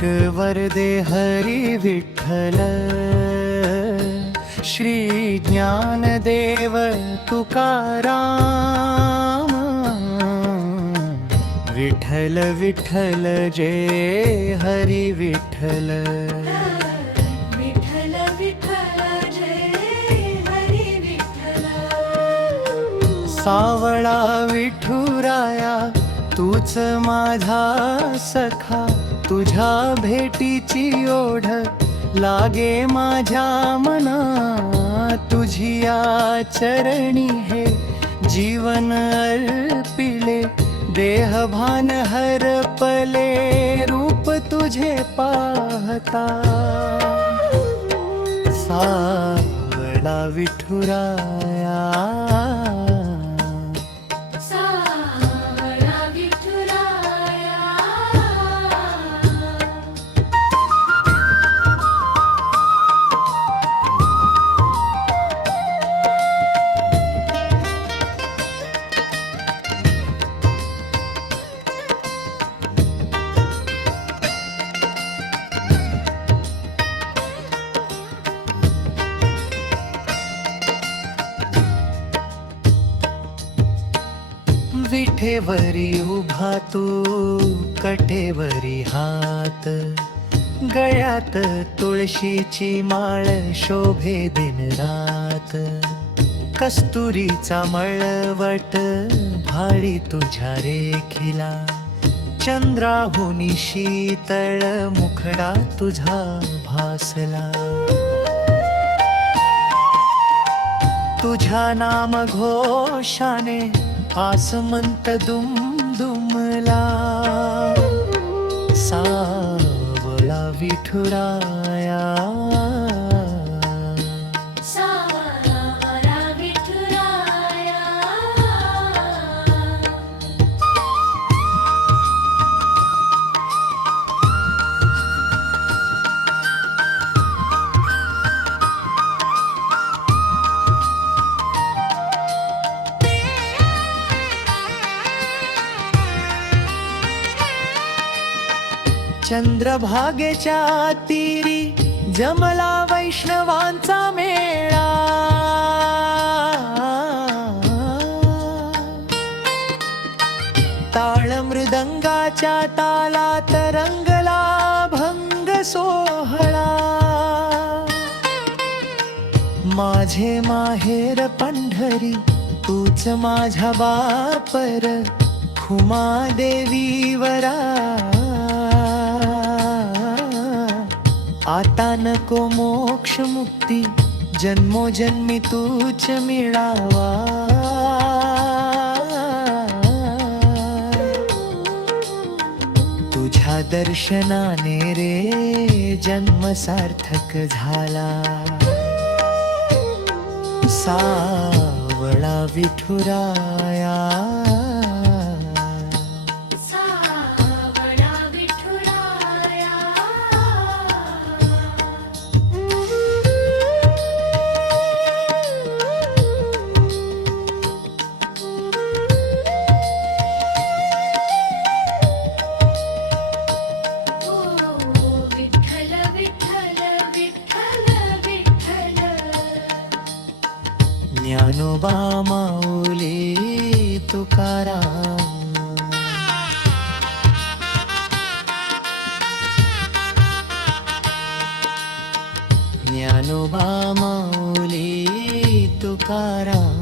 पुंडलिक वरदे हरी विठ्ठल। श्री ज्ञानदेव तुकाराम। विठ्ठल विठ्ठल जय हरी विठ्ठल। सावळा विठुराया तूच माझा सखा। तुझ्या भेटीची ओढ लागे माझ्या मना तुझी या चरणी हे जीवन अर्पिले देहभान हरपले रूप तुझे पाहता. सावळा विठुराया विठेवरी उभा तू कठेवरी हात. गळ्यात तुळशीची माळ शोभे दिन रात. कस्तुरीचा मळवट भाळी तुझ्या रेखिला. चंद्राहुनी शीतळ मुखडा तुझा भासला. तुझ्या नाम घोषाने आसमंत दुम दुमला सावला विठुराया. चंद्रभागेच्या तीरी जमला वैष्णवांचा मेळा. ताळ मृदंगाच्या तालात रंगला भंग सोहळा. माझे माहेर पंढरी तूच माझ्या बापर खुमा देवी वरा. आता नको मोक्ष मुक्ती जन्मोजन्मी तूच मिळावा. तुझ्या दर्शनाने रे जन्म सार्थक झाला. सावळा विठुराया. ज्ञानोबा माऊली तुकाराम. ज्ञानोबा माऊली तुकाराम.